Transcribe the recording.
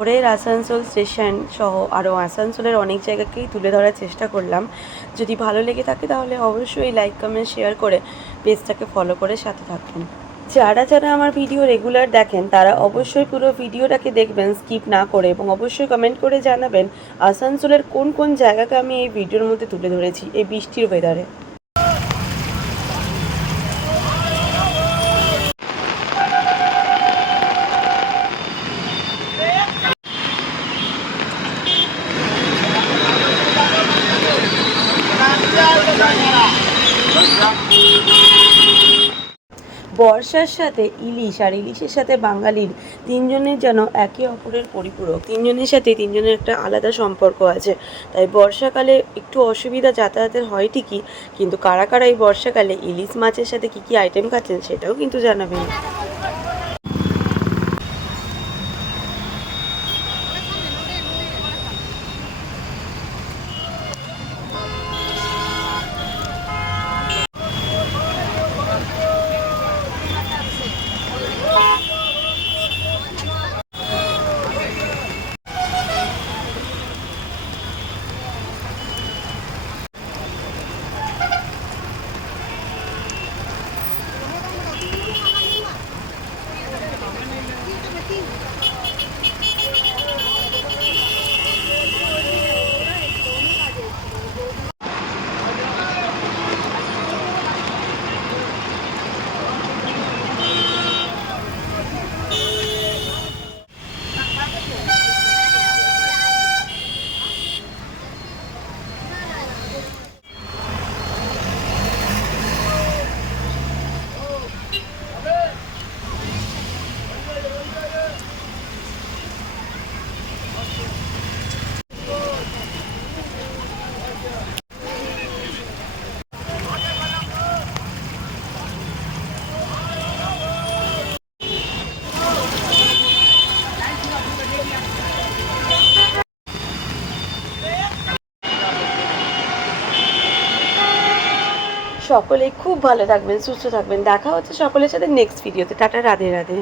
শহরের আসানসোল স্টেশন সহ আরও আসানসোলের অনেক জায়গাকেই তুলে ধরার চেষ্টা করলাম। যদি ভালো লেগে থাকে তাহলে অবশ্যই লাইক কমেন্ট শেয়ার করে পেজটাকে ফলো করে সাথে থাকবেন। যারা যারা আমার ভিডিও রেগুলার দেখেন তারা অবশ্যই পুরো ভিডিওটাকে দেখবেন স্কিপ না করে, এবং অবশ্যই কমেন্ট করে জানাবেন আসানসোলের কোন কোন জায়গাকে আমি এই ভিডিওর মধ্যে তুলে ধরেছি এই বৃষ্টির ওয়েদারে। বর্ষার সাথে ইলিশ আর ইলিশের সাথে বাঙালির তিনজনের যেন একে অপরের পরিপূরক, তিনজনের সাথে তিনজনের একটা আলাদা সম্পর্ক আছে। তাই বর্ষাকালে একটু অসুবিধা যাতায়াতের হয় ঠিকই, কিন্তু কারা কারা এই বর্ষাকালে ইলিশ মাছের সাথে কী কী আইটেম খাচ্ছেন সেটাও কিন্তু জানাবেন। সকলে খুব ভালো থাকবেন, সুস্থ থাকবেন। দেখা হচ্ছে সকলের সাথে নেক্সট ভিডিওতে। টাটা, রাধে রাধে।